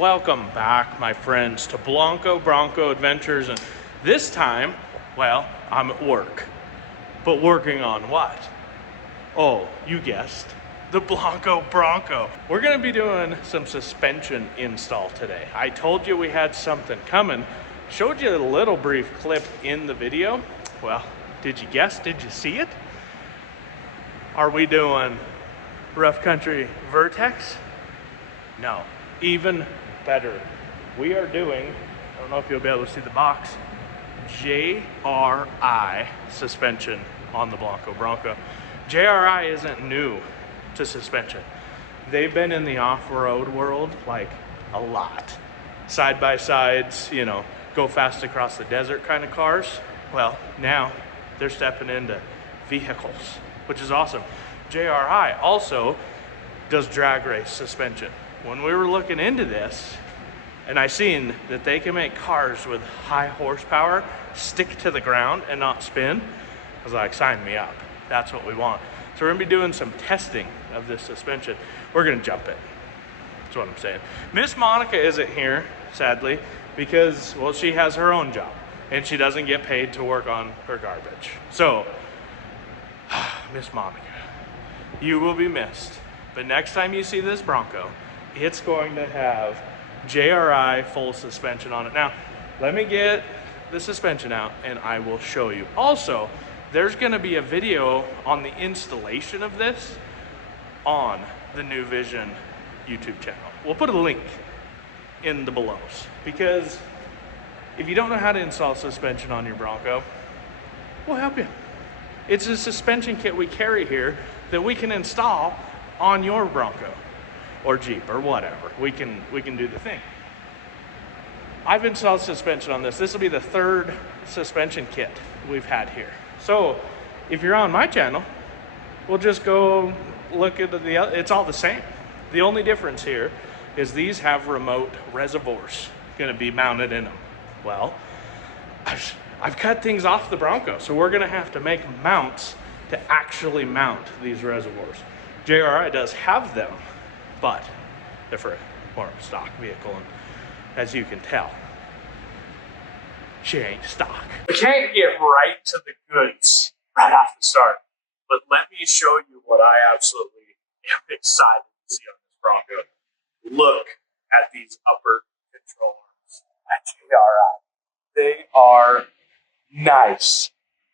Welcome back, my friends, to Bronco Adventures, and this time, well, I'm at work. But working on what? Oh, you guessed, the Bronco. We're gonna be doing some suspension install today. I told you we had something coming, showed you a little brief clip in the video. Well, did you guess? Did you see it? Are we doing rough country Vertex? No, even better. We are doing, I don't know if you'll be able to see the box, JRI suspension on the Bronco. JRI isn't new to suspension. They've been in the off-road world like a lot. Side-by-sides, you know, go fast across the desert kind of cars. Well, now they're stepping into vehicles, which is awesome. JRI also does drag race suspension. When we were looking into this, and I seen that they can make cars with high horsepower stick to the ground and not spin, I was like, sign me up. That's what we want. So we're gonna be doing some testing of this suspension. We're gonna jump it. That's what I'm saying. Miss Monica isn't here, sadly, because, well, she has her own job and she doesn't get paid to work on her garbage. So, Miss Monica, you will be missed. But next time you see this Bronco, it's going to have JRI full suspension on it. Now, let me get the suspension out and I will show you. Also, there's gonna be a video on the installation of this on the New Vision YouTube channel. We'll put a link in the belows, because if you don't know how to install suspension on your Bronco, we'll help you. It's a suspension kit we carry here that we can install on your Bronco or Jeep or whatever. We can do the thing. I've installed suspension on this. This will be the third suspension kit we've had here. So if you're on my channel, we'll just go look at the other. It's all the same. The only difference here is these have remote reservoirs gonna be mounted in them. Well, I've cut things off the Bronco, so we're gonna have to make mounts to actually mount these reservoirs. JRI does have them, but they're for more of a stock vehicle, and as you can tell, she ain't stock. We can't get right to the goods right off the start, but let me show you what I absolutely am excited to see on this Bronco. Look at these upper control arms at JRI. They are nice.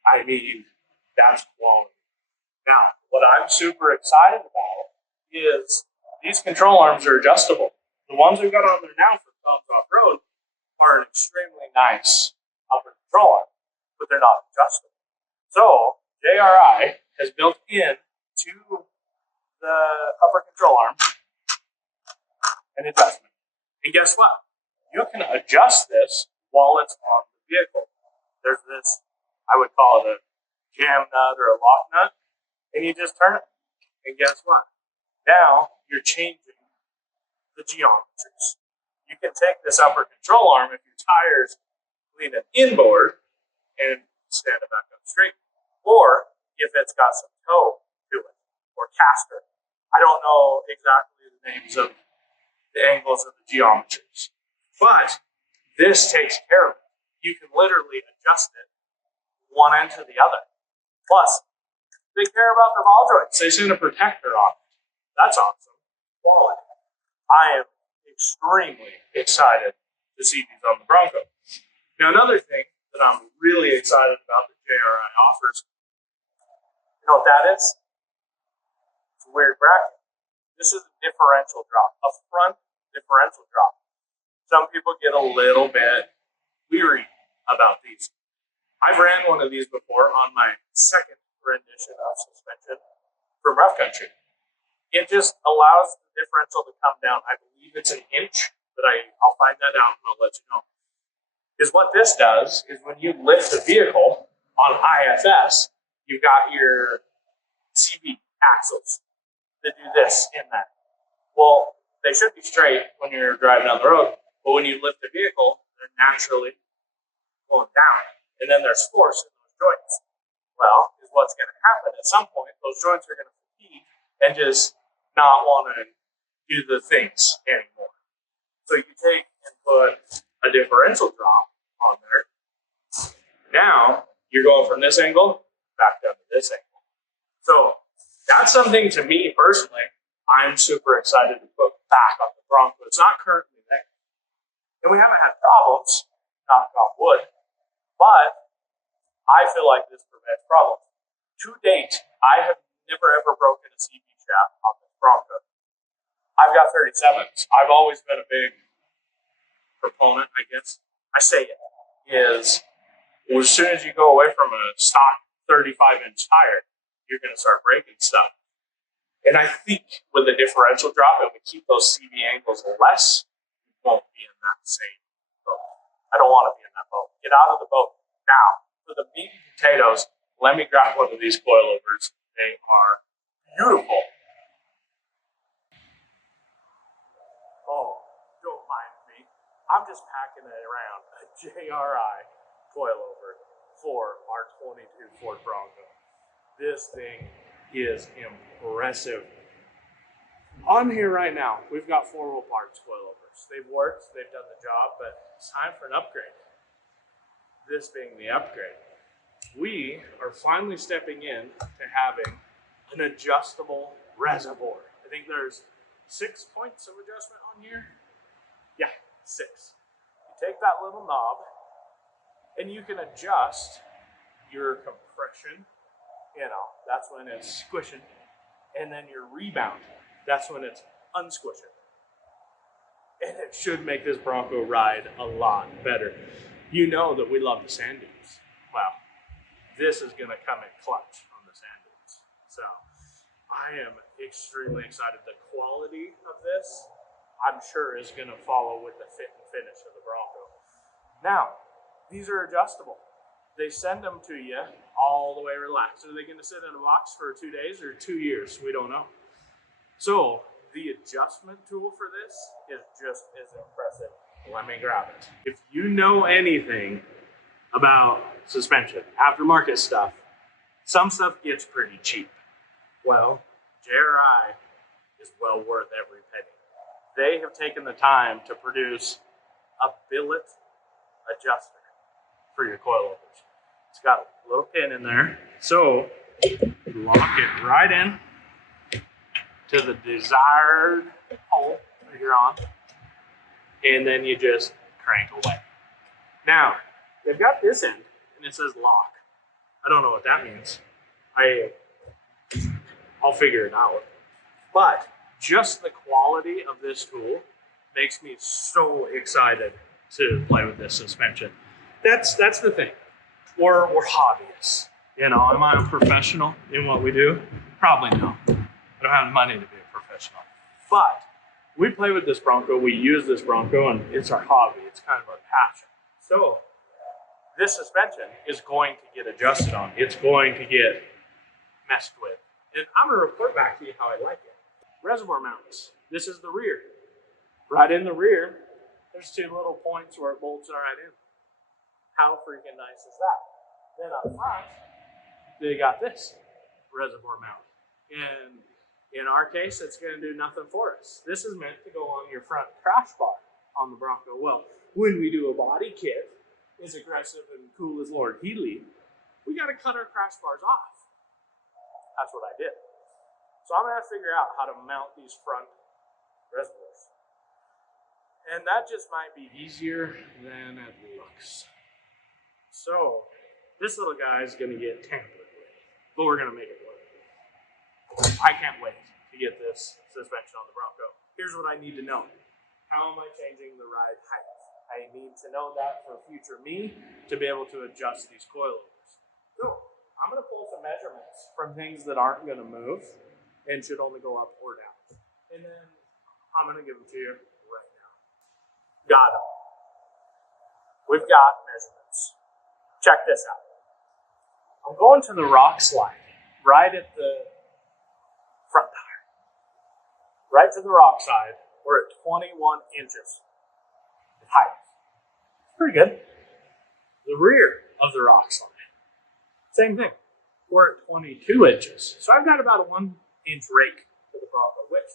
I mean, that's quality. Now, what I'm super excited about is these control arms are adjustable. The ones we've got on there now for Tom's off-road are an extremely nice upper control arm, but they're not adjustable. So JRI has built in to the upper control arm an adjustment. And guess what? You can adjust this while it's on the vehicle. There's this, I would call it a jam nut or a lock nut, and you just turn it. And guess what? Now you're changing the geometries. You can take this upper control arm if your tires lean it inboard and stand it back up straight, or if it's got some toe to it, or caster. I don't know exactly the names of the angles of the geometries, but this takes care of it. You can literally adjust it one end to the other. Plus, they care about their ball joints. They send a protector on it. That's awesome. Quality. I am extremely excited to see these on the Bronco. Now, another thing that I'm really excited about that JRI offers, you know what that is? It's a weird bracket. This is a differential drop, a front differential drop. Some people get a little bit weary about these. I've ran one of these before on my second rendition of suspension from rough country. It just allows the differential to come down. I believe it's an inch, but I'll find that out and I'll let you know. Is what this does is when you lift a vehicle on IFS, you've got your CV axles that do this in that. Well, they should be straight when you're driving down the road, but when you lift the vehicle, they're naturally going down. And then there's force in those joints. Well, is what's going to happen at some point, those joints are going to fatigue and just not want to do the things anymore. So you take and put a differential drop on there. Now you're going from this angle back down to this angle. So that's something to me personally, I'm super excited to put back on the Bronco. It's not currently there. And we haven't had problems, knock on wood, but I feel like this prevents problems. To date, I have never ever broken a CV shaft on this Bronco. I've got 37s. I've always been a big proponent, I guess. I say it is, as soon as you go away from a stock 35-inch tire, you're going to start breaking stuff. And I think with the differential drop and we keep those CV angles less, we won't be in that same boat. I don't want to be in that boat. Get out of the boat. Now, for the meat and potatoes, let me grab one of these coilovers. They are beautiful. Oh, don't mind me. I'm just packing it around a JRI coilover for our 22 Ford Bronco. This thing is impressive. On here right now, we've got 4-wheel parts coilovers. They've worked, they've done the job, but it's time for an upgrade. This being the upgrade. We are finally stepping in to having an adjustable reservoir. I think there's 6 points of adjustment on here. Yeah, 6. You take that little knob and you can adjust your compression. You know, that's when it's squishing. And then your rebound, that's when it's unsquishing. And it should make this Bronco ride a lot better. You know that we love the sand dunes. Well, this is going to come in clutch on the sand dunes. So I am extremely excited. The quality of this, I'm sure, is going to follow with the fit and finish of the Bronco. Now, these are adjustable. They send them to you all the way relaxed. Are they going to sit in a box for 2 days or 2 years? We don't know. So the adjustment tool for this is just as impressive. Let me grab it. If you know anything about suspension, aftermarket stuff, some stuff gets pretty cheap. Well, JRI is well worth every penny. They have taken the time to produce a billet adjuster for your coilovers. It's got a little pin in there, so lock it right in to the desired hole that you're on, and then you just crank away. Now, they've got this end, and it says lock. I don't know what that means. I'll figure it out. But just the quality of this tool makes me so excited to play with this suspension. That's the thing. We're hobbyists. You know, am I a professional in what we do? Probably no. I don't have the money to be a professional. But we play with this Bronco, we use this Bronco, and it's our hobby. It's kind of our passion. So this suspension is going to get adjusted on. It's going to get messed with. And I'm going to report back to you how I like it. Reservoir mounts. This is the rear. Right in the rear, there's 2 little points where it bolts right in. How freaking nice is that? Then up front, they got this reservoir mount. And in our case, it's going to do nothing for us. This is meant to go on your front crash bar on the Bronco. Well, when we do a body kit, as aggressive and cool as Lord Healy, we got to cut our crash bars off. That's what I did. So I'm going to figure out how to mount these front reservoirs. And that just might be easier than it looks. So this little guy is going to get tampered with, but we're going to make it work. I can't wait to get this suspension on the Bronco. Here's what I need to know. How am I changing the ride height? I need to know that for future me to be able to adjust these coilovers. So I'm going to pull some measurements from things that aren't going to move and should only go up or down. And then I'm going to give them to you right now. Got them. We've got measurements. Check this out. I'm going to the rock slide right at the front tire. Right to the rock side. We're at 21 inches in height. Pretty good. The rear of the rock slide. Same thing. We're at 22 inches. So I've got about a 1-inch rake to the Bronco, which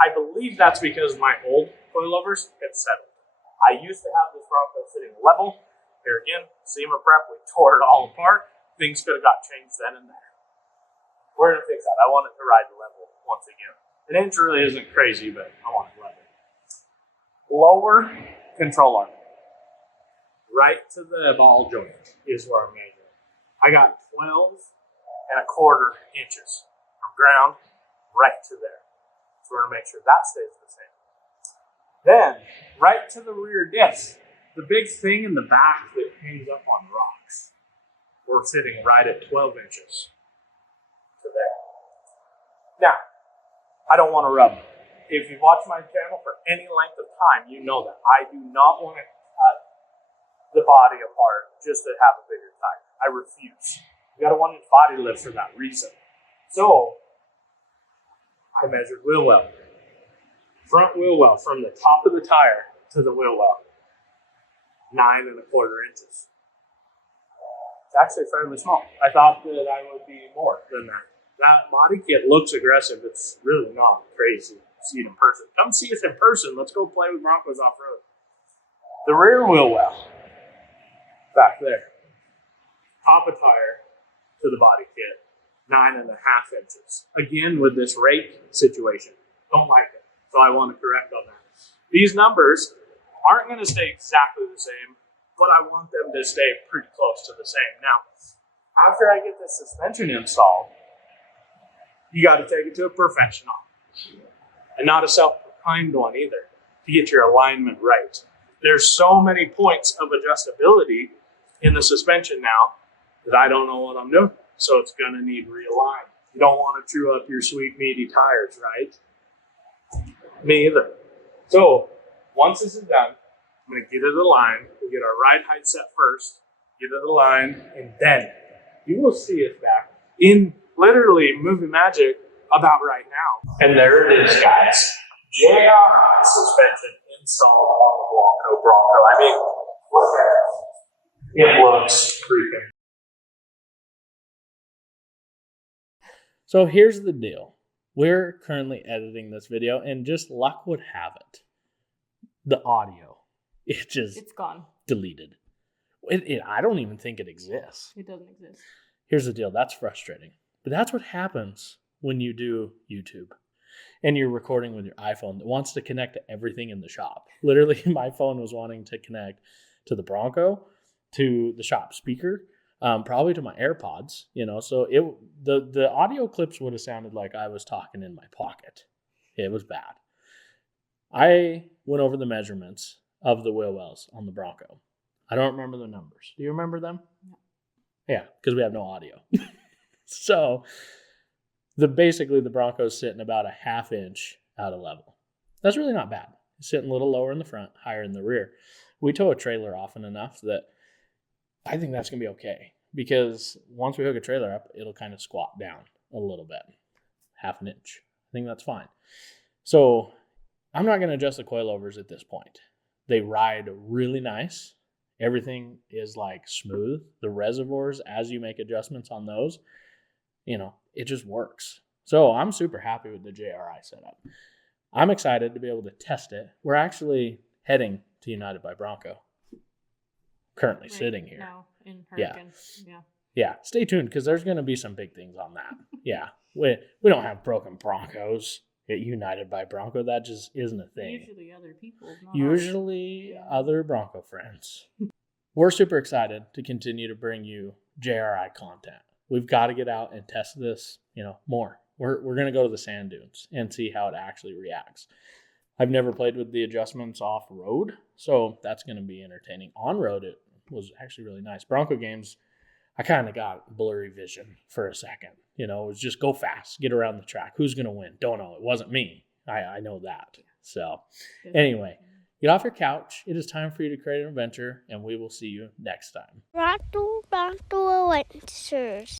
I believe that's because my old coilovers had settled. I used to have this Bronco sitting level. Here again, SEMA prep, we tore it all apart. Things could have got changed then and there. We're going to fix that. I want it to ride level once again. An inch really isn't crazy, but I want it level. Lower control arm. Right to the ball joint is where I'm measuring. I got 12.25 inches from ground right to there. So we're going to make sure that stays the same. Then, right to the rear disc, the big thing in the back that hangs up on rocks, we're sitting right at 12 inches to there. Now, I don't want to rub it. If you've watched my channel for any length of time, you know that I do not want to cut the body apart just to have a bigger tire. I refuse. You got a 1-inch body lift for that reason. So, I measured wheel well. Front wheel well from the top of the tire to the wheel well. 9.25 inches. It's actually fairly small. I thought that I would be more than that. That body kit looks aggressive. It's really not crazy. See it in person. Come see us in person. Let's go play with Broncos off-road. The rear wheel well. Back there. Top of tire to the body kit. 9.5 inches. Again, with this rake situation. Don't like it. So I want to correct on that. These numbers aren't going to stay exactly the same, but I want them to stay pretty close to the same. Now, after I get this suspension installed, you got to take it to a professional. And not a self-proclaimed one either, to get your alignment right. There's so many points of adjustability in the suspension now that I don't know what I'm doing. So it's going to need realigned. You don't want to chew up your sweet, meaty tires, right? Me either. So once this is done, I'm going to get it aligned. We'll get our ride height set first, get it aligned, and then you will see it back in literally movie magic about right now. And there it is, guys. JRI suspension installed on the Bronco. I mean, look at it. It looks freaking. So here's the deal. We're currently editing this video, and just luck would have it, the audio, it's gone. Deleted. I don't even think it exists. It doesn't exist. Here's the deal. That's frustrating. But that's what happens when you do YouTube and you're recording with your iPhone that wants to connect to everything in the shop. Literally, my phone was wanting to connect to the Bronco, to the shop speaker, probably to my AirPods, so the audio clips would have sounded like I was talking in my pocket. It was bad. I went over the measurements of the wheel wells on the Bronco. I don't remember the numbers. Do you remember them? No. Yeah, because we have no audio. So basically the Bronco's sitting about a 1/2 inch out of level. That's really not bad. It's sitting a little lower in the front, higher in the rear. We tow a trailer often enough that I think that's going to be okay, because once we hook a trailer up, it'll kind of squat down a little bit, 1/2 inch. I think that's fine. So I'm not going to adjust the coilovers at this point. They ride really nice. Everything is like smooth. The reservoirs, as you make adjustments on those, it just works. So I'm super happy with the JRI setup. I'm excited to be able to test it. We're actually heading to United by Bronco. Currently sitting here. Now in Hurricane. Yeah. Stay tuned, because there's going to be some big things on that. Yeah. We don't have broken Broncos at United by Bronco. That just isn't a thing. Usually other people. Usually other Bronco friends. We're super excited to continue to bring you JRI content. We've got to get out and test this, more. We're going to go to the sand dunes and see how it actually reacts. I've never played with the adjustments off-road, so that's going to be entertaining. On-road, it was actually really nice. Bronco games, I kind of got blurry vision for a second. It was just go fast, get around the track. Who's going to win? Don't know. It wasn't me. I know that. So anyway, get off your couch. It is time for you to create an adventure, and we will see you next time. Bronco Adventures.